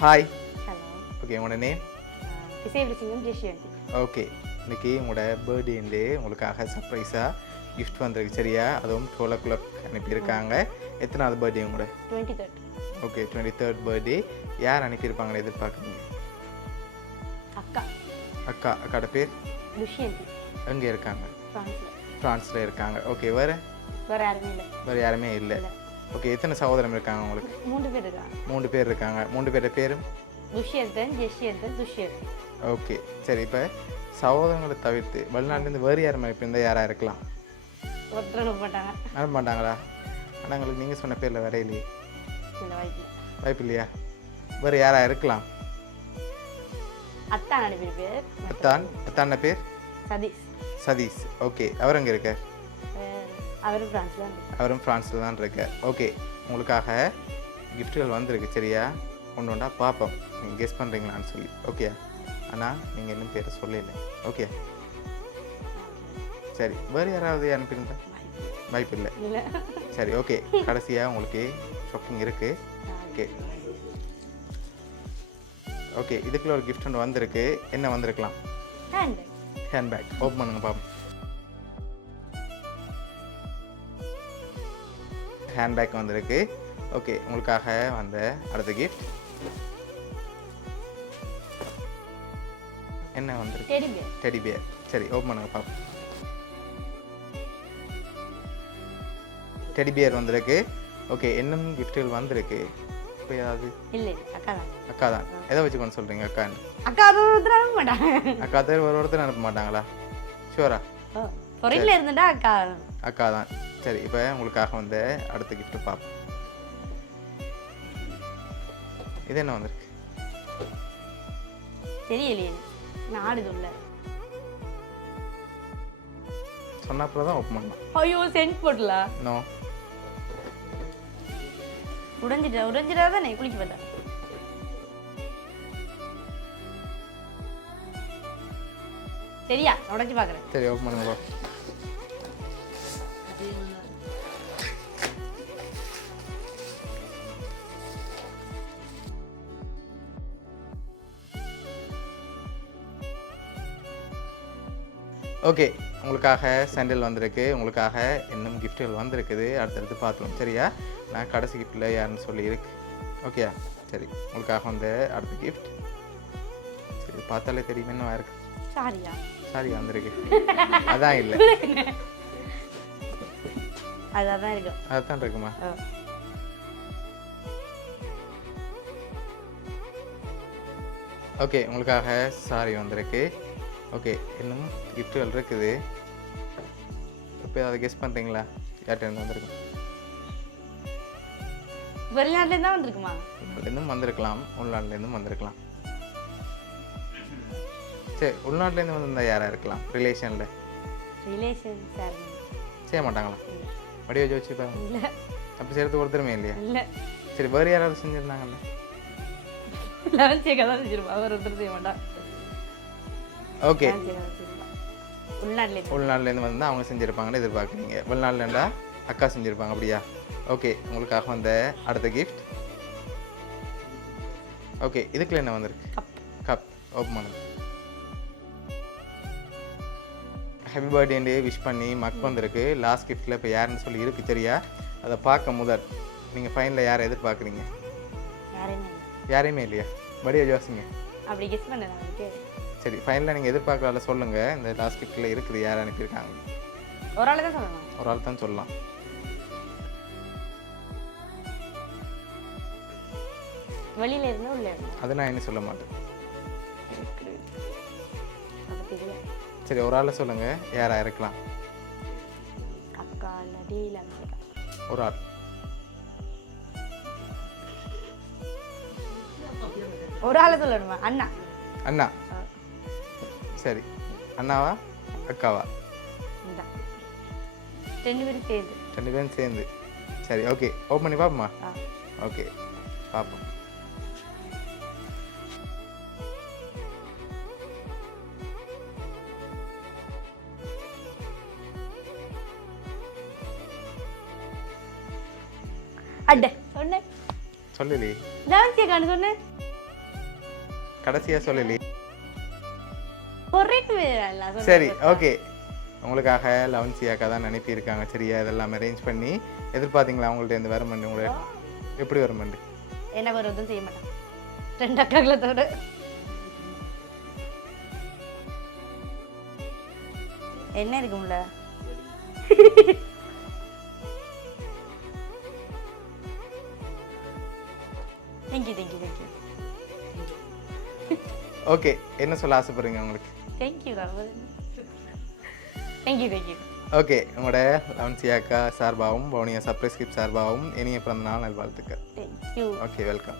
Hi. Hello. Okay, உங்களோட name? இசைவிலிசிங்கம் ஜெஷியந்தி. Okay, இன்னைக்கு உங்களோட பர்த்டேண்டு உங்களுக்காக சர்ப்ரைஸாக கிஃப்ட் வந்திருக்கு சரியா? அதுவும் 12 o'clock அனுப்பியிருக்காங்க. எத்தனாவது பர்த்டே உங்களோட? 23rd. Okay, 23rd birthday. யார் அனுப்பியிருப்பாங்கன்னு எதிர்பார்க்குறீங்க? அக்கா. அக்காவோட பேர்? லுஷியந்தி. எங்கே இருக்காங்க? ஃப்ரான்ஸில். ஃப்ரான்ஸில் இருக்காங்க. ஓகே, வேறு யாருமே இல்லை. வேறு யாருமே இல்லை. ஓகே, எத்தனை சகோதரம் இருக்காங்க உங்களுக்கு? 3 பேர் இருக்காங்க. 3 பேர் இருக்காங்க. 3 பேரோட பேரும்? லுஷியந்தன், ஜெஷியந்தன், துஷியந்த். ஓகே சரி, இப்போ சகோதரங்களை தவிர்த்து வெளிநாட்டிலேருந்து வேறு யார் மாதிரி இருந்தால் யாராக இருக்கலாம்? ஒருத்தர் அனுப்ப மாட்டாங்க. அனுப்ப மாட்டாங்களா? ஆனால் உங்களுக்கு நீங்கள் சொன்ன பேரில் வேற இல்லையே. இல்லை, வாய்ப்பு. வாய்ப்பு இல்லையா? வேறு யாராக இருக்கலாம்? அத்தான் அனுப்பியிருப்பேர். அத்தான பேர்? சதீஷ். சதீஷ். ஓகே, அவர் எங்கே இருக்கார்? அவரும் ஃப்ரான்ஸில் தான். அவரும் ஃப்ரான்ஸில் தான் இருக்கார். ஓகே, உங்களுக்காக கிஃப்ட்டுகள் வந்திருக்கு சரியா? ஒன்று ஒன்றா பார்ப்போம், நீங்கள் கெஸ் பண்ணுறீங்களான்னு சொல்லி. ஓகே, ஆனால் நீங்கள் இன்னும் பேரை சொல்லலை. ஓகே சரி, வேறு யாராவது அனுப்பியிருந்தா? வாய்ப்பு இல்லை. இல்லை. சரி ஓகே, கடைசியாக உங்களுக்கு ஷாப்பிங் இருக்குது. ஓகே ஓகே, இதுக்குள்ள ஒரு கிஃப்ட் ஒன்று வந்திருக்கு. என்ன வந்திருக்கலாம்? ஹேண்ட்பேக். ஓப்பன் பண்ணுங்க பாப்போம். ஹேண்ட்பேக் வந்திருக்கு. ஓகே, உங்களுக்காக வந்த அடுத்த கிஃப்ட் என்ன வந்திருக்கு? Teddy bear. சரி, ஓப்பன் பண்ணுங்க பாப்போம். டெடி பியர் வந்திருக்கு. ஓகே, இன்னும் கிஃப்ட்டுகள் வந்திருக்கு. இப்போ ஏதாவது? இல்லை, அக்கா தான். எதை வச்சுக்கொண்டு சொல்கிறீங்க அக்கான்னு? அக்கா ஒருத்தர் அனுப்ப மாட்டாங்க. அக்கா பேர் ஒருத்தர் அனுப்ப மாட்டாங்களா? ஷூரா? பொறையில் இருந்துட்டா அக்கா தான். சரி, இப்போ உங்களுக்காக வந்து அடுத்த கிஃப்ட் பார்ப்போம். இது என்ன வந்திருக்கு? தெரியலையே, நாடுதுள்ள சொன்னப்போ தான் ஓப்பன் பண்ணலாம். ஐயோ, சென்ட் போட்டல. நோ, உடைஞ்சிட்டா தானே குளிக்க பார்த்தா. சரியா, உடைச்சு பார்க்குறேன். சரி, ஓப்பன் பண்ணுங்க. ஓகே, உங்களுக்காக சாண்டில் வந்திருக்கு. உங்களுக்காக இன்னும் கிஃப்ட்டுகள் வந்திருக்குது. அடுத்தடுத்து பார்த்துக்கலாம் சரியா? நான் கடைசி கிஃப்ட்டில் யாருன்னு சொல்லி இருக்கு. ஓகே சரி, உங்களுக்காக வந்து அடுத்த கிஃப்ட். சரி, பார்த்தாலே தெரியும் என்ன இருக்கு. சாரியா வந்திருக்கு. அதான் இல்லை, அதான் இருக்கும். அதுதான் இருக்குமா? ஓகே, உங்களுக்காக சாரி வந்திருக்கு. ஓகே, இன்னும் கிஃப்ட்டுகள் இருக்குது. இப்போ அதை கெஸ் பண்ணுறீங்களா? யார்கிட்ட வந்திருக்கும்? வெளிநாட்டிலேருந்து தான் வந்திருக்குமா? உள்நாட்டிலேருந்தும் வந்திருக்கலாம், உள்நாட்டிலேருந்தும் வந்திருக்கலாம். சரி, உள்நாட்டிலேருந்து வந்திருந்தா யாராக இருக்கலாம்? ரிலேஷன் சார் செய்ய மாட்டாங்களா? வடிவ ஜோதிச்சு பாருங்க. இல்லை. அப்படி செய்கிறது ஒருத்தருமே இல்லையா? இல்லை. சரி, வேறு யாராவது செஞ்சுருந்தாங்கல்ல? அவர் ஒருத்தர் செய்ய மாட்டான். ஓகே, உள்நாட்டிலேருந்து வந்து அவங்க செஞ்சுருப்பாங்கன்னு எதிர்பார்க்குறீங்க. வெளிநாட்டிலேருந்தா அக்கா செஞ்சுருப்பாங்க அப்படியா? ஓகே, உங்களுக்காக வந்த அடுத்த கிஃப்ட். ஓகே, இதுக்குள்ள என்ன வந்திருக்கு? கப். ஓப்பன் பண்ணுங்க. ஹாப்பி பர்த்டேன்னு விஷ் பண்ணி மக் வந்திருக்கு. லாஸ்ட் கிஃப்ட்டில் இப்போ யாருன்னு சொல்லி இருக்கு சரியா? அதை பார்க்க முதல் நீங்கள் ஃபைனலில் யாரை எதிர்பார்க்குறீங்க? யாரையுமே இல்லையா? வடிவ ஜோசிங்க. அப்படி கெஸ் பண்ண. சரி, ஃபைனலாக நீங்கள் எதிர்பார்க்கறதால சொல்லுங்கள். இந்த லாஸ்ட் கிஃப்ட்டில் இருக்குது யார் அனுப்பியிருக்காங்க? ஒரு ஆள் தான் சொல்லணும். ஒரு ஆள் தான் சொல்லலாம். வெளியில இருந்து உள்ள அது நான் என்ன சொல்ல மாட்டேன். சரி, ஒரு ஆளை சொல்லுங்கள், யாராக இருக்கலாம்? அக்கா இல்லை, ஒரு ஆள். ஒரு ஆளை சொல்லணுமா? அண்ணா. சரி, அண்ணாவா அக்காவா? 2 பேரும் சேர்ந்து. சரி ஓகே, ஓப்பன் பண்ணி பார்ப்போமா? ஓகே, பார்ப்போம். அட சொன்னேன். சொல்லலையே. லெவன்த் காண சொன்னேன். கடைசியாக சொல்லலையே. பொறைக்கு சரி ஓகே, உங்களுக்காக லவன்சியாக்கா தான் அனுப்பியிருக்காங்க. சரியா, இதெல்லாம் அரேஞ்ச் பண்ணி எதிர்பார்த்தீங்களா அவங்கள்ட்ட இருந்து வருமண்டு? உங்களை எப்படி வருமண்டு? என்ன ஒரு இதுவும் செய்ய மாட்டான் 2 அக்காங்களத்தோட. என்ன இருக்கும்ல தேங்க்யூ தேங்க்யூ தேங்க்யூ ஓகே, என்ன சொல்ல ஆசைப்படுறீங்க உங்களுக்கு? Thank you thank you thank you. ஓகே, உங்களோட லவன்சியாக்கா சார்பாகவும் பவுனியா சர்ப்ரைஸ் கிஃப்ட் சார்பாகவும் இனிய பிறந்த நாள் நல்வாழ்த்துக்கள். தேங்க்யூ. Okay, welcome.